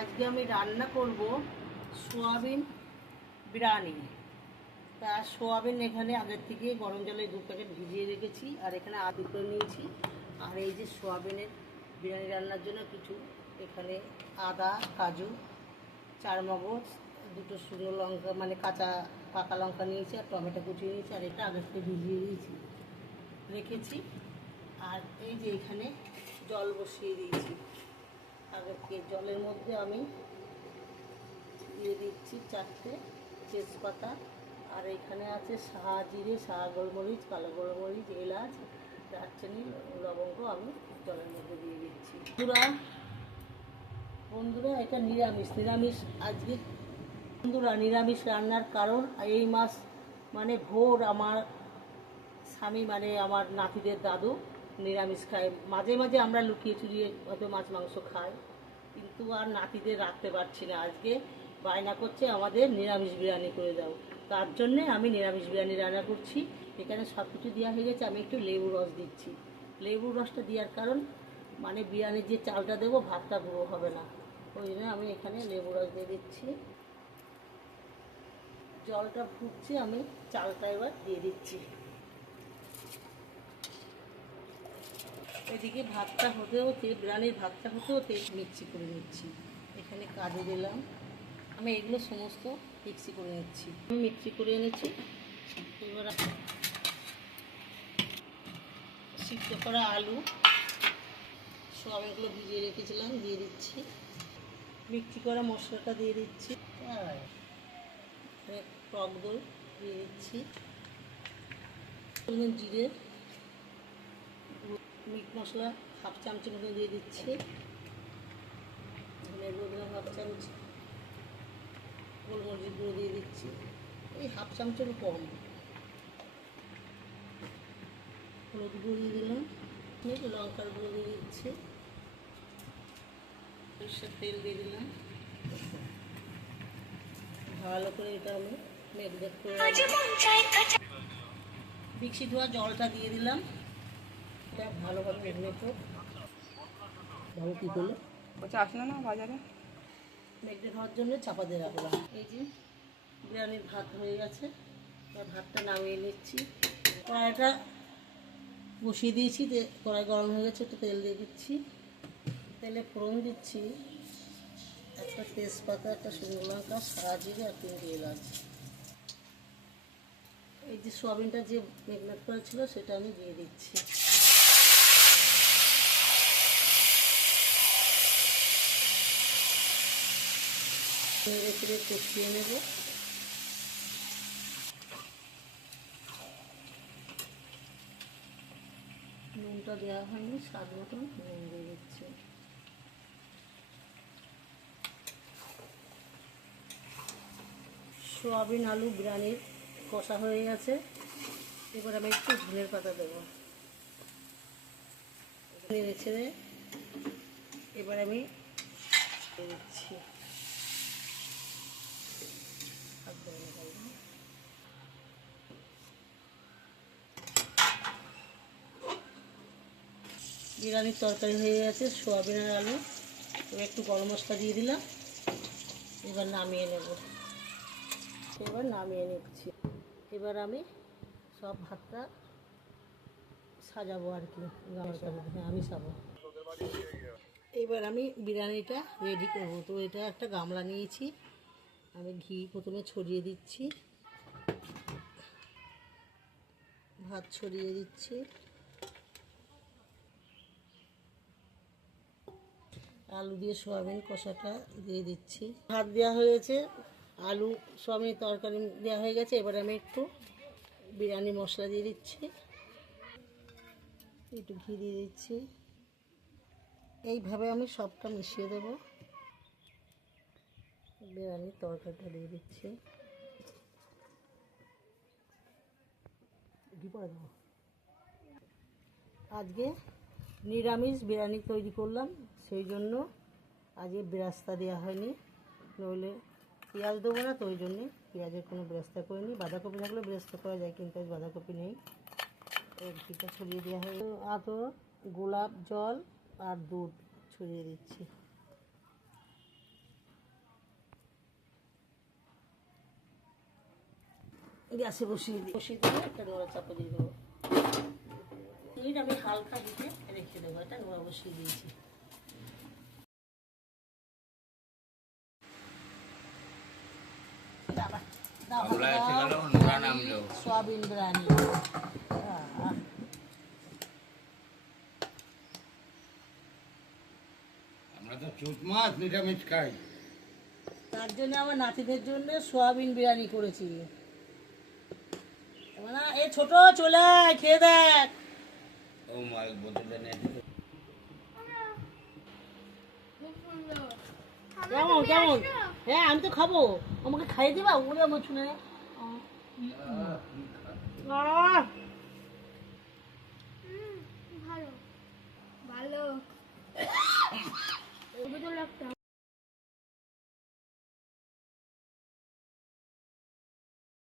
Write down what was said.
আজকে আমি রান্না করব সোয়াবিন বিরিয়ানি। তা সোয়াবিন এখানে আগের থেকে গরম জলে দু প্যাকেট ভিজিয়ে রেখেছি, আর এখানে আদি করে নিয়েছি। আর এই যে সোয়াবিনের বিরিয়ানি রান্নার জন্য কিছু এখানে আদা, কাজু চার মগজ দুটো শুকনো লঙ্কা মানে কাঁচা পাকা লঙ্কা নিয়েছি আর টমেটো কুচিয়ে নিয়েছি, আর এটা আগের থেকে ভিজিয়ে দিয়েছি, রেখেছি। আর এই যে এখানে জল বসিয়ে দিয়েছি। আগে থেকে জলের মধ্যে আমি দিয়ে দিচ্ছি চারটে তেজপাতা। আর এখানে আছে সাহা জিরে, সাহা গোলমরিচ, কালো গোলমরিচ, এলাচ, দারচিনি, লবঙ্গ আমি জলের মধ্যে দিয়ে দিচ্ছি। বন্ধুরা বন্ধুরা, এটা নিরামিষ নিরামিষ আজকে। বন্ধুরা, নিরামিষ রান্নার কারণ এই মাস মানে ভোর আমার স্বামী মানে আমার নাতিদের দাদু নিরামিষ খায় মাঝে মাঝে আমরা লুকিয়ে চুরিয়ে হয়তো মাছ, মাংস খাই। কিন্তু আর নাতিদের রাখতে পারছি না। আজকে বায়না করছে আমাদের নিরামিষ বিরিয়ানি করে দাও। তার জন্যে আমি নিরামিষ বিরিয়ানি রান্না করছি। এখানে সব কিছু দেওয়া হয়ে গেছে। আমি একটু লেবু রস দিচ্ছি। লেবুর রসটা দেওয়ার কারণ মানে বিরিয়ানির যে চালটা দেবো, ভাতটা গুঁড়ো হবে না। ওই জন্য আমি এখানে লেবু রস দিয়ে দিচ্ছি। জলটা ফুটছে, আমি চালটা এবার দিয়ে দিচ্ছি। এদিকে ভাতটা হতে হতে বিরিয়ানির ভাতটা হতে হতে মিক্সি করে নিচ্ছি। এখানে কাজু দিলাম আমি এগুলো সমস্ত মিক্সি করে নিচ্ছি। আমি মিক্সি করে এনেছি। এবার সিদ্ধ করা আলু। সোয়াবিনগুলো ভিজিয়ে রেখেছিলাম দিয়ে দিচ্ছি। মিক্সি করা মশলাটা দিয়ে দিচ্ছি। আর টক দই দিয়ে দিচ্ছি। জিরে। মিট মশলা হাফ চামচ মতো দিয়ে দিচ্ছি। ধনে গুঁড়ো দিলাম হাফ চামচ গোলমরিচ গুঁড়ো দিয়ে দিচ্ছি। এই হাফ চামচেরও কম। হলুদ গুঁড়ো দিয়ে দিলাম। লঙ্কার গুঁড়ো দিয়ে দিচ্ছি। সরষের তেল দিয়ে দিলাম। ভালো করে এটা আমি মেঘদেখ করে মিক্সি ধোয়া জলটা দিয়ে দিলাম। এটা ভালোভাবে মেঘনে তো ভালো কী করল। বলছে আসলো না বাজারে? জন্য চাপা দিয়ে রাখলাম। এই যে বিরিয়ানির ভাত হয়ে গেছে। ভাতটা নামিয়ে নিচ্ছি। কড়াইটা বসিয়ে দিয়েছি তে কড়াই গরম হয়ে গেছে একটু তেল দিয়ে দিচ্ছি। তেলে ফোড়ন দিচ্ছি। একটা তেজপাতা একটা শুকনো লঙ্কা সারা জিরে আর তিনটে এলাচ। এই যে সোয়াবিনটা যে মেগনেট করা ছিল সেটা আমি দিয়ে দিচ্ছি। নেড়ে ফিরে কষিয়ে নেব। নুনটা দেওয়া হয়নি, স্বাদ মতন নুন দিয়ে দিচ্ছি সোয়াবিন, আলু বিরিয়ানির কষা হয়ে গেছে। এবার আমি একটু ধনের পাতা দেবো। নেড়ে ছেড়ে এবার আমি দিচ্ছি হাত ধরে নেব। বিরিয়ানির তরকারি হয়ে গেছে, সোয়াবিন আর আলু। এবার একটু গরম মশলা দিয়ে দিলাম। এবার নামিয়ে নেব। এবার নামিয়ে নিচ্ছি। এবার আমি সব ভাতটা সাজাবো আর কি। হ্যাঁ আমি সাবো। এবার আমি বিরিয়ানিটা রেডি করব। তো এটা একটা গামলা নিয়েছি। আমি ঘি প্রথমে ছড়িয়ে দিচ্ছি। ভাত ছড়িয়ে দিচ্ছি। আলু দিয়ে সোয়াবিন কষাটা দিয়ে দিচ্ছি। ভাত দেওয়া হয়েছে, আলু সোয়াবিন তরকারি দেওয়া হয়ে গেছে, এবার আমি একটু বিরিয়ানি মশলা দিয়ে দিচ্ছি। একটু ঘি দিয়ে দিচ্ছি। এইভাবে আমি সবটা মিশিয়ে দেব। বিরিয়ানির তরকারিটা দিয়ে দিচ্ছি। আজকে নিরামিষ বিরিয়ানি তৈরি করলাম। সেই জন্য আজকে বেরাস্তা দেওয়া হয়নি। নইলে পেঁয়াজ দেবো না, তো ওই জন্যে পেঁয়াজের কোনো ব্যবস্থা করিনি। বাঁধাকপি থাকলে ব্যবস্থা করা যায়, কিন্তু আজ বাঁধাকপি নেই। একদিকটা ছড়িয়ে দেওয়া হয় আতর, গোলাপ জল আর দুধ ছড়িয়ে দিচ্ছি। গ্যাসে বসিয়ে দিই। বসিয়ে দিয়ে একটা নোড়া চাপা দিয়ে দেবো। আমি হালকা দিতে রেখে দেবো একটা নোড়া বসিয়ে দিয়েছি। আমরা তো চুট মাছ নিরামিষ খাই তার জন্য আমার নাতিদের জন্য সোয়াবিন বিরিয়ানি করেছি এ ছোট চলে খেয়ে দেখ কেমন? কেমন? হ্যাঁ আমি তো খাব। আমাকে খাইয়ে দিবা? ওরে আমার শুনে ভালো ভালো